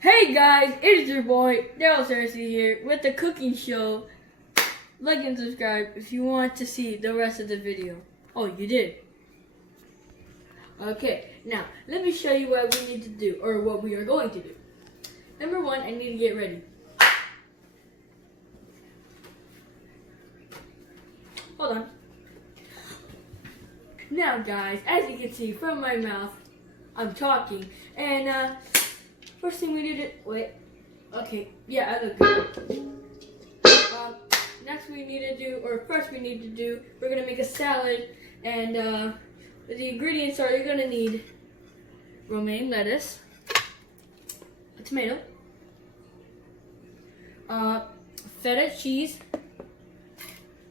Hey guys, it is your boy Darrell here with the cooking show. Like and subscribe if you want to see the rest of the video. Oh, you did? Okay, now let me show you what we need to do, or what we are going to do. Number one, I need to get ready. Hold on. Now guys, as you can see from my mouth, I'm talking, and first thing we need to wait. Okay, yeah, I look good. Next we need to do, or first we need to do, we're gonna make a salad, and the ingredients are: you're gonna need romaine lettuce, a tomato, feta cheese,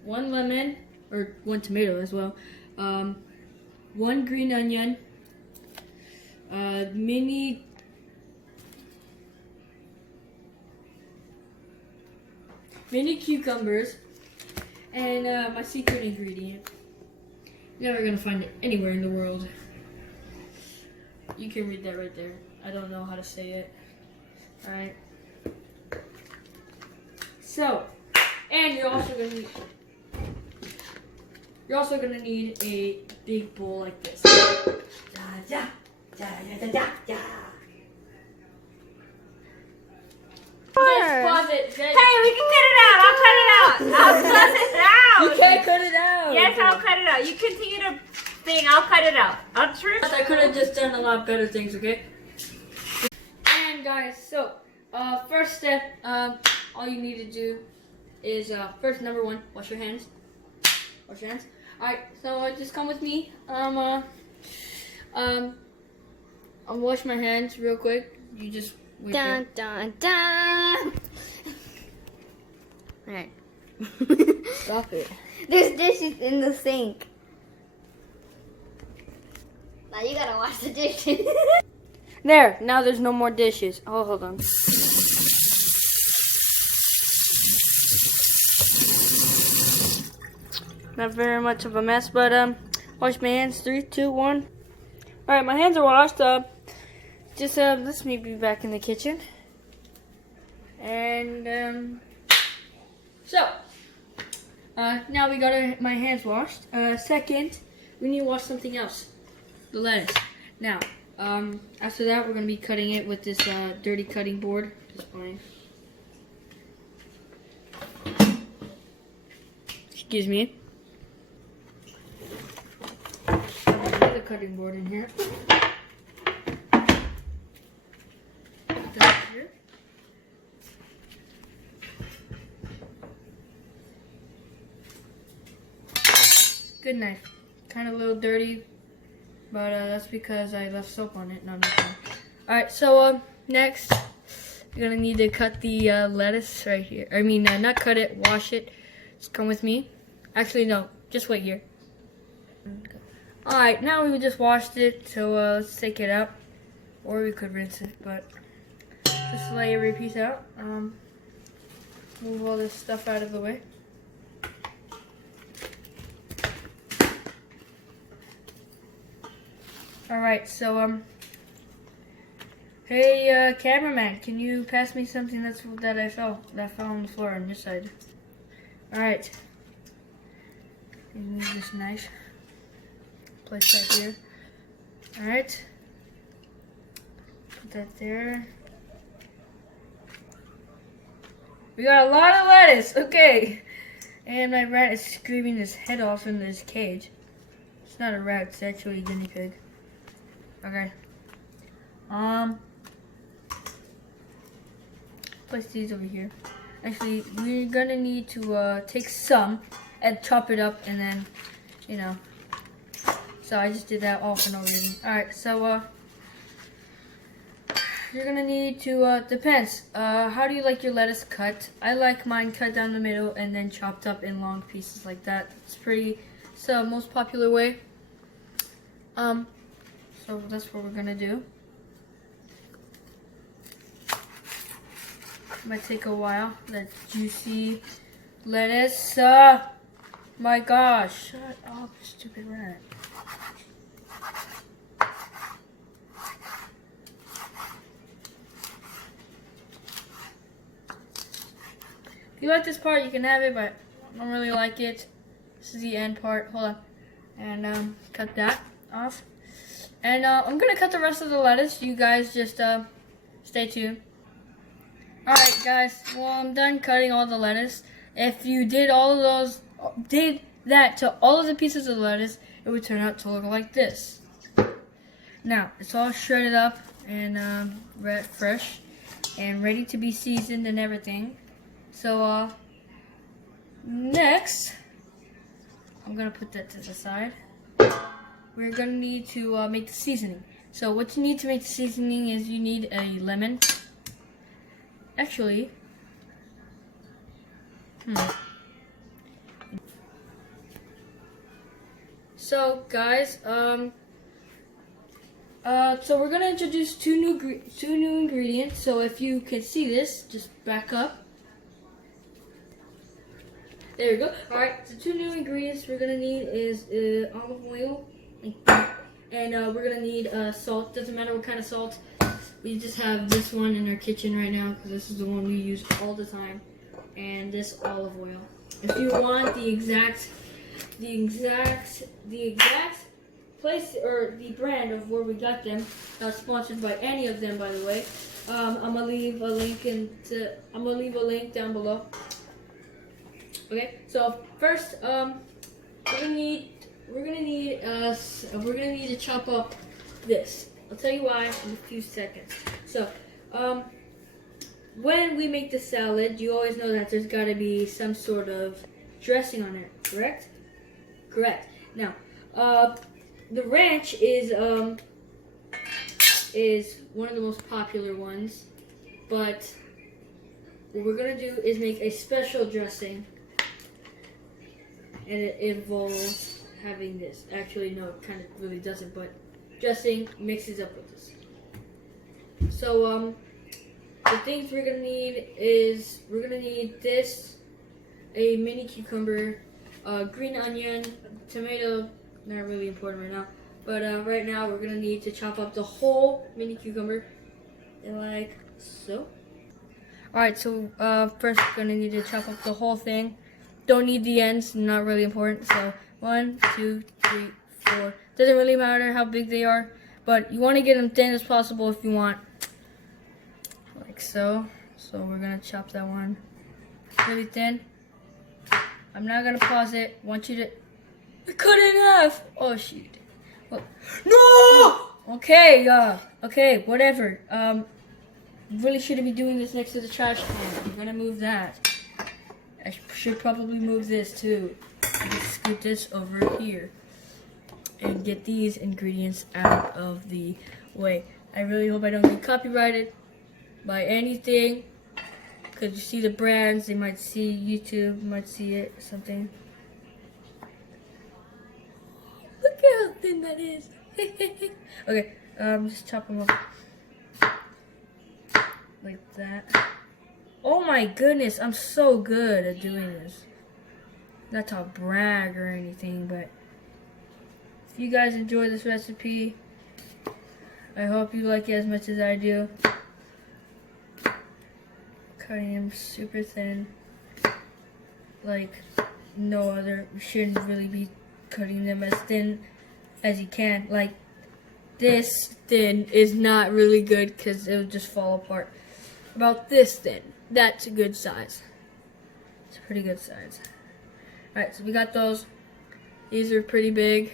one lemon, or one tomato as well, one green onion, mini cucumbers, and my secret ingredient. You're never gonna find it anywhere in the world. You can read that right there. I don't know how to say it. Alright. So, and you're also gonna need a big bowl like this. Pause it. Hey, we can cut it out. I'll cut it out. I'll cut it out. You can't cut it out. Yes, I'll cut it out. You continue to thing. I'll cut it out. I'll trim. I could have just done a lot better things, okay? And guys, so first step, all you need to do is first, number one, wash your hands. Wash your hands. All right, so just come with me. I'll wash my hands real quick. You just wait there. Dun dun dun. Alright. Stop it. There's dishes in the sink. Now you gotta wash the dishes. There. Now there's no more dishes. Oh, hold on. Not very much of a mess, but wash my hands. 3, 2, 1. All right, my hands are washed. Just let's me be back in the kitchen. And so now we got my hands washed. Second, we need to wash something else. The lettuce. Now, after that, we're gonna be cutting it with this dirty cutting board. Just fine. Excuse me. Another cutting board in here. Here. Good knife. Kind of a little dirty, but that's because I left soap on it. No, I'm not kidding. Alright, so next, you're gonna need to cut the lettuce right here. I mean, not cut it, wash it. Just come with me. Actually, no, just wait here. Alright, now we just washed it, so let's take it out. Or we could rinse it, but just lay every piece out. Move all this stuff out of the way. Alright, so hey cameraman, can you pass me something that fell on the floor on this side? Alright. Move this knife. Place that here. Alright. Put that there. We got a lot of lettuce. Okay. And my rat is screaming his head off in this cage. It's not a rat, it's actually a guinea pig. Okay. Place these over here. Actually, we're gonna need to take some and chop it up, and then, you know. So I just did that all for no reason. Alright, so you're gonna need to, depends. How do you like your lettuce cut? I like mine cut down the middle and then chopped up in long pieces like that. It's the most popular way. So that's what we're gonna do. Might take a while. That juicy lettuce. My gosh. Shut up, stupid rat. If you like this part, you can have it, but I don't really like it. This is the end part. Hold on. And cut that off. And I'm gonna cut the rest of the lettuce. You guys just stay tuned. Alright guys, well I'm done cutting all the lettuce. If you did that to all of the pieces of lettuce, it would turn out to look like this. Now, it's all shredded up and fresh and ready to be seasoned and everything. So next, I'm gonna put that to the side. We're gonna need to make the seasoning. So what you need to make the seasoning is you need a lemon. Actually, so guys, so we're gonna introduce two new ingredients. So if you can see this, just back up. There we go. All right, the two new ingredients we're gonna need is olive oil, and we're gonna need salt. Doesn't matter what kind of salt. We just have this one in our kitchen right now because this is the one we use all the time, and this olive oil. If you want the exact place or the brand of where we got them, not sponsored by any of them, by the way. I'm gonna leave a link down below. Okay, so first, we're gonna need to chop up this. I'll tell you why in a few seconds. So, when we make the salad, you always know that there's got to be some sort of dressing on it, correct? Correct. Now, the ranch is one of the most popular ones, but what we're gonna do is make a special dressing, and it involves having this. Actually, no, it kind of really doesn't, but dressing mixes up with this. So the things we're gonna need is this, a mini cucumber, green onion, tomato, not really important right now, but right now we're gonna need to chop up the whole mini cucumber, and like so. Alright, so first we're gonna need to chop up the whole thing. Don't need the ends, not really important. So 1, 2, 3, 4. Doesn't really matter how big they are, but you want to get them thin as possible if you want. Like so. So we're gonna chop that one really thin. I'm not gonna pause it. I want you to cut it in half. Oh shoot. What? No! Okay, okay, whatever. Really shouldn't be doing this next to the trash can. I'm gonna move that. I should probably move this too. Just scoot this over here and get these ingredients out of the way. I really hope I don't get copyrighted by anything, because you see the brands, they might see YouTube, might see it or something. Look at how thin that is. Okay, just chop them up like that. Oh my goodness, I'm so good at doing this. Not to brag or anything, but if you guys enjoy this recipe, I hope you like it as much as I do. Cutting them super thin, like no other. You shouldn't really be cutting them as thin as you can. Like this thin is not really good because it would just fall apart. About this thin, that's a good size. It's a pretty good size. Alright, so we got those. These are pretty big.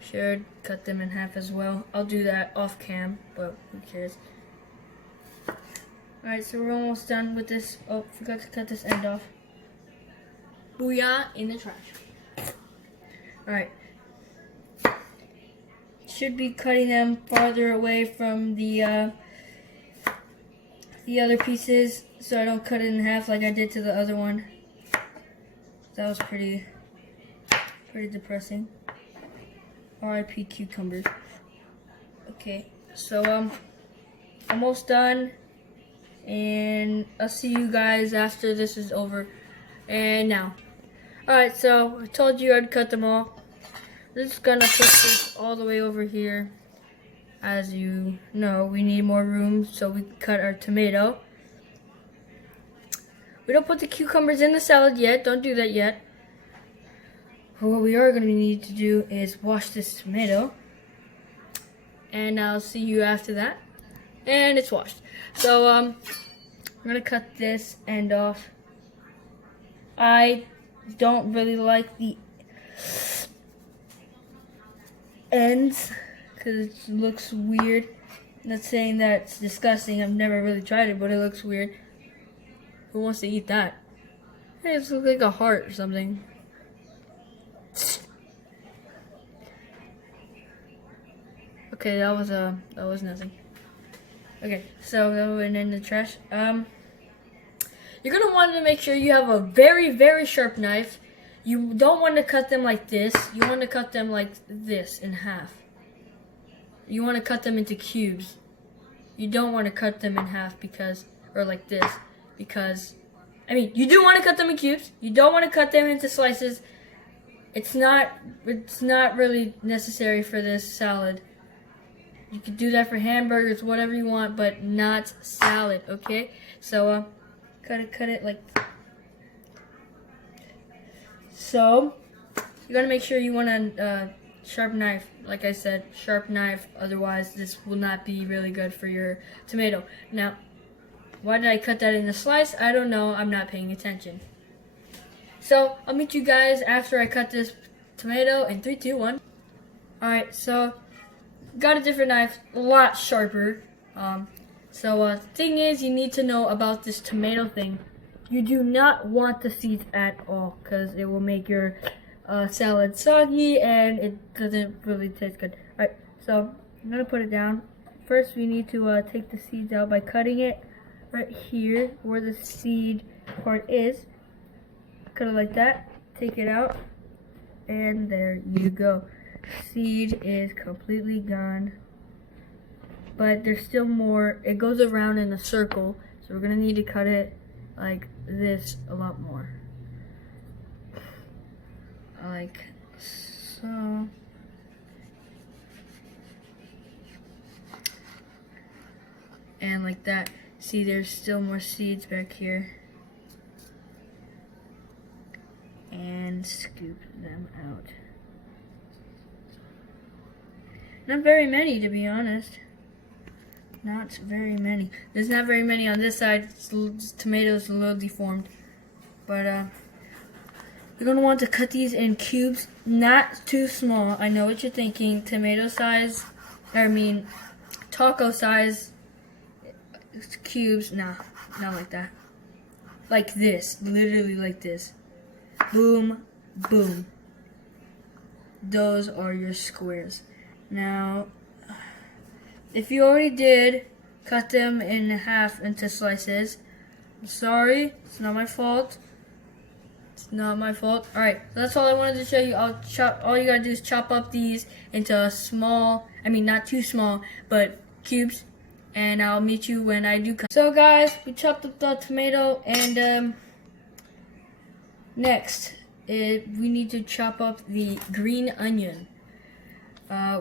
Should cut them in half as well. I'll do that off cam, but who cares. Alright, so we're almost done with this. Oh, forgot to cut this end off. Booyah, in the trash. Alright. Should be cutting them farther away from the other pieces, so I don't cut it in half like I did to the other one. That was pretty depressing. R.I.P. cucumber. Okay, so almost done, and I'll see you guys after this is over. And now, alright, so I told you I'd cut them all. I'm just gonna put this all the way over here. As you know, we need more room so we can cut our tomato. We don't put the cucumbers in the salad yet. Don't do that yet. What we are going to need to do is wash this tomato. And I'll see you after that. And it's washed. So, I'm going to cut this end off. I don't really like the ends because it looks weird. I'm not saying that it's disgusting. I've never really tried it, but it looks weird. Who wants to eat that? Hey, it looks like a heart or something. Okay, that was nothing. Okay, so that went in the trash. You're gonna want to make sure you have a very, very sharp knife. You don't want to cut them like this. You want to cut them like this in half. You want to cut them into cubes. You don't want to cut them in half or like this, because, I mean, you do want to cut them in cubes. You don't want to cut them into slices. It's not really necessary for this salad. You can do that for hamburgers, whatever you want, but not salad, okay? So, cut it like. So, you gotta make sure you want a sharp knife. Like I said, sharp knife. Otherwise, this will not be really good for your tomato. Now, why did I cut that in a slice? I don't know. I'm not paying attention. So, I'll meet you guys after I cut this tomato in 3, 2, 1. Alright, so got a different knife, a lot sharper. Thing is, you need to know about this tomato thing. You do not want the seeds at all, because it will make your salad soggy and it doesn't really taste good. Alright, so I'm going to put it down. First, we need to take the seeds out by cutting it right here where the seed part is. Cut it like that, take it out, and there you go. Seed is completely gone, but there's still more. It goes around in a circle, so we're gonna need to cut it like this a lot more, like so. And like that. See, there's still more seeds back here, and scoop them out. Not very many, to be honest. Not very many. There's not very many on this side. Tomatoes a little deformed. But you're going to want to cut these in cubes. Not too small. I know what you're thinking. Tomato size. Taco size cubes. Nah, not like that. Like this. Literally like this. Boom, boom. Those are your squares. Now, if you already did cut them in half into slices, I'm sorry, it's not my fault. It's not my fault. Alright, so that's all I wanted to show you. All you gotta do is chop up these into small, not too small, but cubes. And I'll meet you when I do cut. So guys, we chopped up the tomato, and next, we need to chop up the green onion.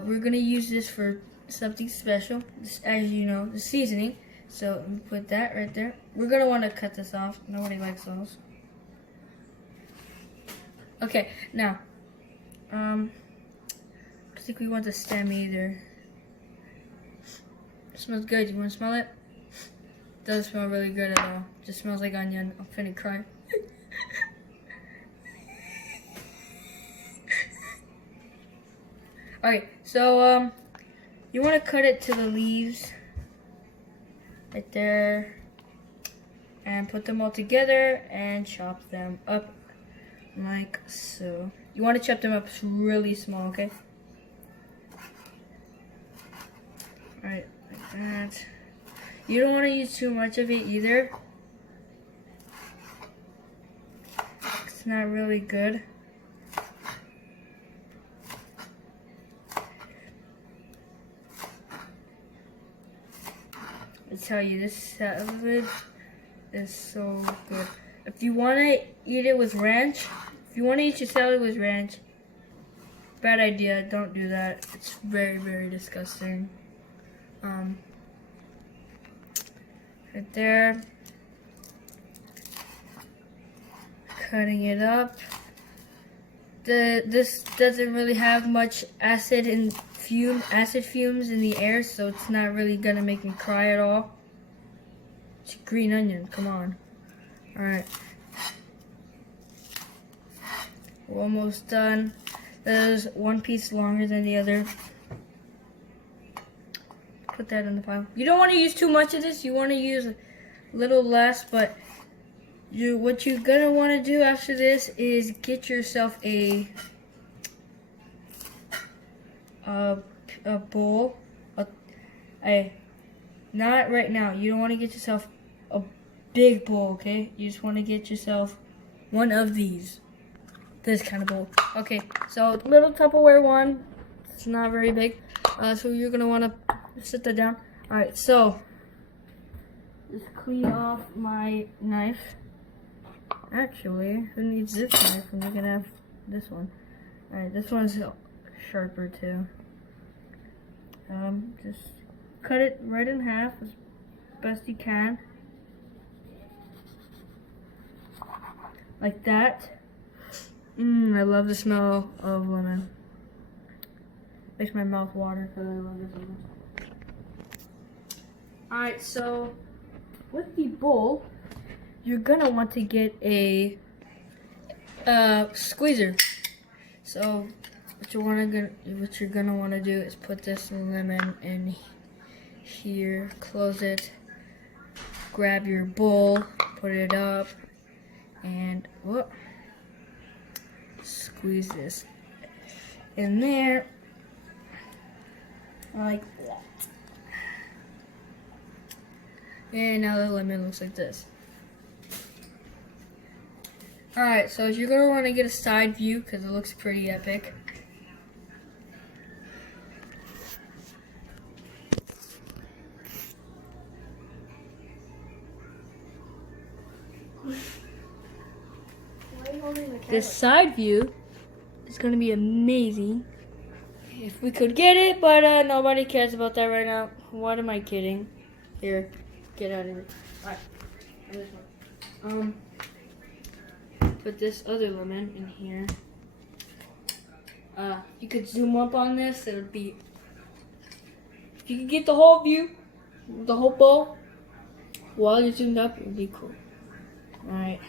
We're gonna use this for something special, as you know, the seasoning. So we put that right there. We're gonna want to cut this off. Nobody likes those. Okay, now, I don't think we want the stem either. It smells good. You want to smell it? Doesn't smell really good at all. Just smells like onion. I'm finna cry. Alright, so you want to cut it to the leaves right there and put them all together and chop them up like so. You want to chop them up really small, okay? Alright, like that. You don't want to use too much of it either. It's not really good. I tell you, this salad is so good. If you want to eat it with ranch, if you want to eat your salad with ranch, bad idea. Don't do that. It's very, very disgusting. Right there. cutting it up. This doesn't really have much acid fumes in the air, so it's not really gonna make me cry at all. It's green onion, come on. Alright. We're almost done. There's one piece longer than the other. Put that in the pile. You don't want to use too much of this. You want to use a little less, but what you're gonna want to do after this is get yourself a bowl. Not right now. You don't want to get yourself a big bowl, okay? You just want to get yourself one of these. This kind of bowl. Okay, so little Tupperware one. It's not very big. So you're gonna want to sit that down. All right, so just clean off my knife. Actually, who needs this knife when you can have this one? All right, this one's sharper too. Just cut it right in half as best you can, like that. I love the smell of lemon. Makes my mouth water because I love this lemon. Alright, so with the bowl, you're gonna want to get a squeezer. So what you're gonna want to do is put this lemon in here, close it, grab your bowl, put it up, and whoop, squeeze this in there like that. And now the lemon looks like this. Alright, so you're going to want to get a side view because it looks pretty epic. This side view is going to be amazing. If we could get it, but nobody cares about that right now. What am I kidding? Here, get out of here. Alright. Put this other lemon in here. You could zoom up on this. It would be, if you could get the whole view, the whole bowl, while you're zoomed up, it would be cool. Alright.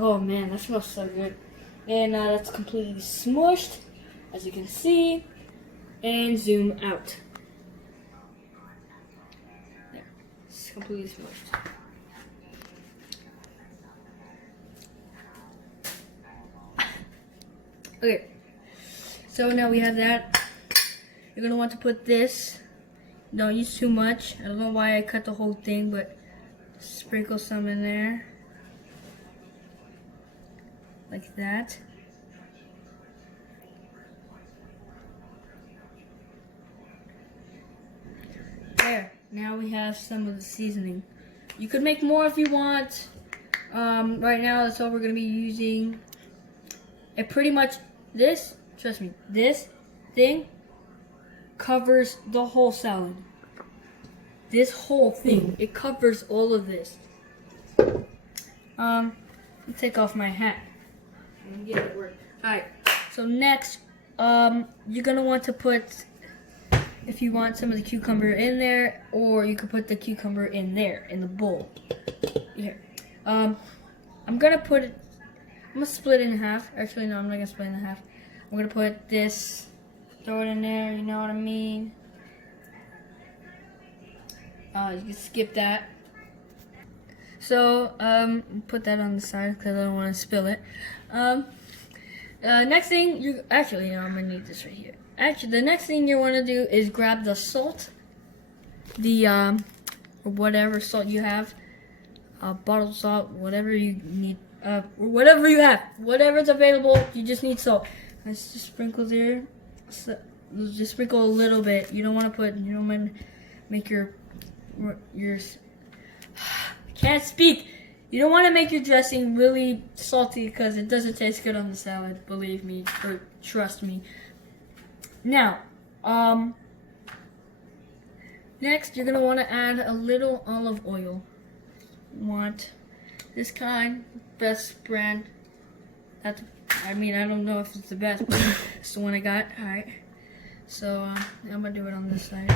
Oh man, that smells so good. And that's completely smushed, as you can see. And zoom out. There, it's completely smushed. Okay, so now we have that. You're gonna want to put this. Don't use too much. I don't know why I cut the whole thing, but sprinkle some in there. Like that. There. Now we have some of the seasoning. You could make more if you want. Right now, that's all we're going to be using. It pretty much, trust me, this thing covers the whole salad. This whole thing, it covers all of this. I'll take off my hat. Get it work. Alright, so next, you're gonna want to put, if you want some of the cucumber in there, or you could put the cucumber in there, in the bowl. Here. I'm gonna split it in half. Actually, no, I'm not gonna split it in half. I'm gonna put this, throw it in there, you know what I mean? You can skip that. So, put that on the side because I don't want to spill it. Next thing, actually, no, I'm going to need this right here. Actually, the next thing you want to do is grab the salt, or whatever salt you have, bottled salt, whatever you need, or whatever you have, whatever's available, you just need salt. Let's just sprinkle there. So, just sprinkle a little bit. You don't want to make your can't speak. You don't want to make your dressing really salty because it doesn't taste good on the salad. Believe me, or trust me. Now, next you're gonna want to add a little olive oil. Want this kind, best brand. I don't know if it's the best, but it's the one I got. All right. So I'm gonna do it on this side.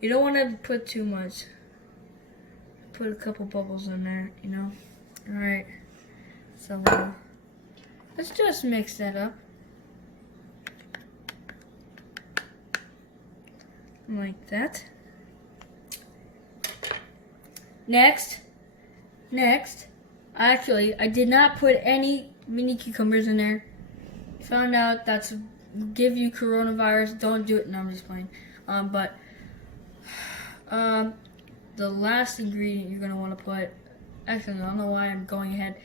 You don't want to put too much. Put a couple bubbles in there, you know. All right. So let's just mix that up. Like that. Next, actually, I did not put any mini cucumbers in there. Found out that's give you coronavirus. Don't do it. No, I'm just playing. The last ingredient you're gonna want to put. Actually, I don't know why I'm going ahead.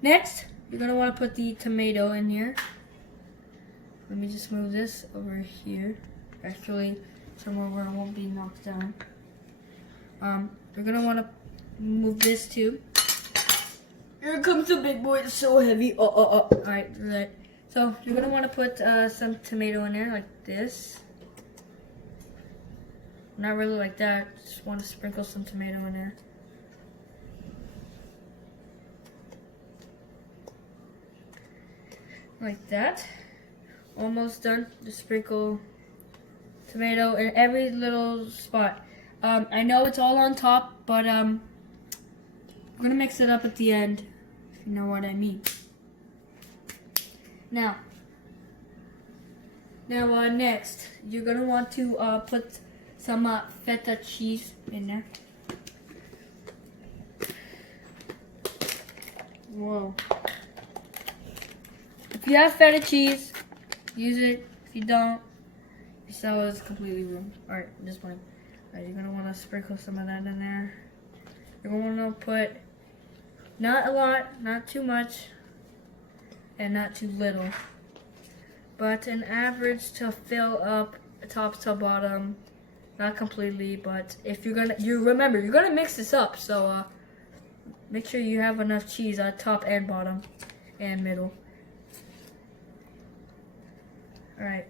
Next, you're gonna want to put the tomato in here. Let me just move this over here. Actually, somewhere where it won't be knocked down. You're gonna want to move this too. Here comes the big boy. It's so heavy. All right. So you're gonna want to put some tomato in there like this. Not really like that. Just want to sprinkle some tomato in there. Like that. Almost done. Just sprinkle tomato in every little spot. I know it's all on top, but I'm gonna mix it up at the end, if you know what I mean. Now, next, you're gonna want to put some feta cheese in there. Whoa. If you have feta cheese, use it. If you don't, your salad is completely ruined. Alright, this one. Alright, you're gonna want to sprinkle some of that in there. You're gonna want to put not a lot, not too much, and not too little, but an average to fill up top to bottom. Not completely, but if you're gonna mix this up, so make sure you have enough cheese on top and bottom and middle. Alright,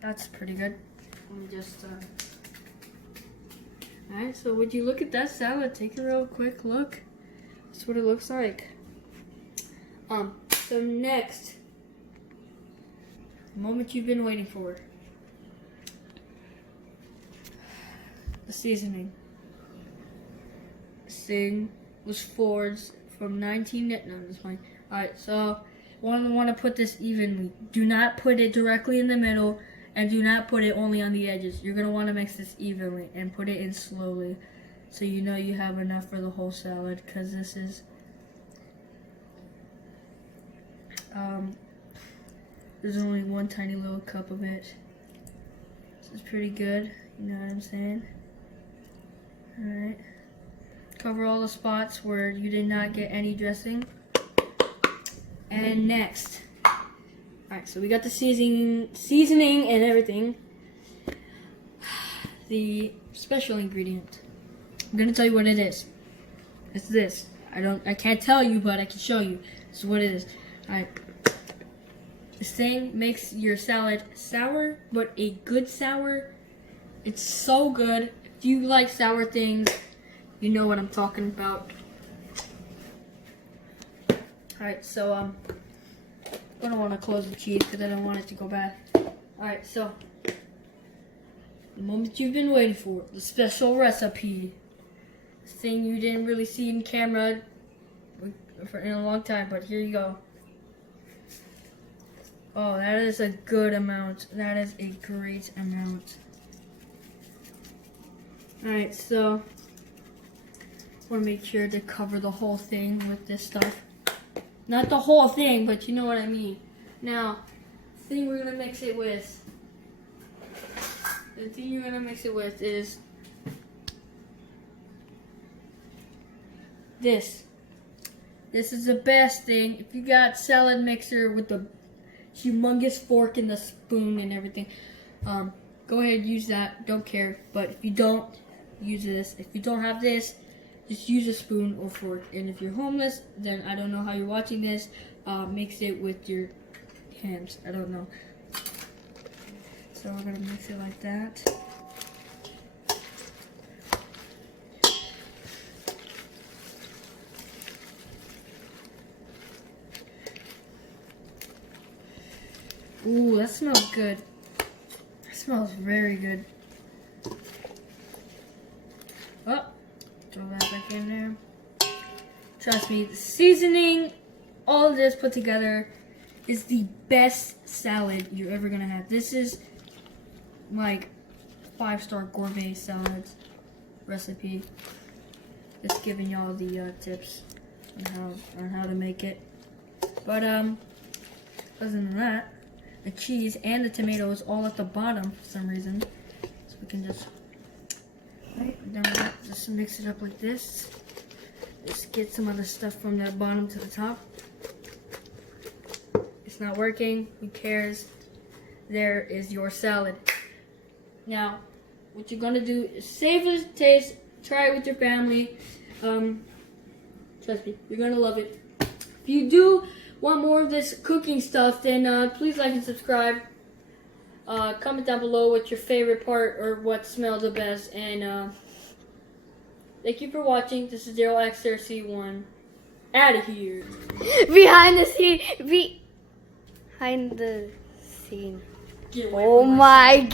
that's pretty good. Let me just alright, so would you look at that salad? Take a real quick look. That's what it looks like. So next, the moment you've been waiting for. The seasoning. This thing was forged from 19. No, I'm just fine. Alright, so want to put this evenly. Do not put it directly in the middle, and do not put it only on the edges. You're gonna want to mix this evenly and put it in slowly, so you know you have enough for the whole salad. Cause this is there's only one tiny little cup of it. This is pretty good. You know what I'm saying? Alright. Cover all the spots where you did not get any dressing. And next. Alright, so we got the seasoning and everything. The special ingredient. I'm gonna tell you what it is. It's this. I can't tell you, but I can show you. This is what it is. Alright. This thing makes your salad sour, but a good sour. It's so good. If you like sour things, you know what I'm talking about. Alright, so I'm gonna want to close the cheese because I don't want it to go bad. Alright, so the moment you've been waiting for, the special recipe. This thing you didn't really see in camera in a long time, but here you go. Oh, that is a good amount. That is a great amount. Alright, so I want to make sure to cover the whole thing with this stuff. Not the whole thing, but you know what I mean. Now, the thing we're going to mix it with, is this. This is the best thing. If you got salad mixer with the humongous fork and the spoon and everything, go ahead and use that. Don't care. But if you don't, use this. If you don't have this, just use a spoon or fork. And if you're homeless, then I don't know how you're watching this. Mix it with your hands. I don't know. So we're gonna mix it like that. Ooh, that smells good. That smells very good. Oh, throw that back in there. Trust me, the seasoning, all of this put together is the best salad you're ever gonna have. This is like 5-star gourmet salads recipe. Just giving y'all the tips on how to make it. But other than that, the cheese and the tomatoes all at the bottom for some reason. So we can just just mix it up like this. Just get some of the stuff from that bottom to the top. It's not working. Who cares? There is your salad. Now, what you're gonna do is savor the taste. Try it with your family. Trust me, you're gonna love it. If you do want more of this cooking stuff, then please like and subscribe. Comment down below what's your favorite part or what smells the best. And thank you for watching. This is Darrell X C1. Out of here. Behind the scene. Behind the scene. Get away Oh from my god.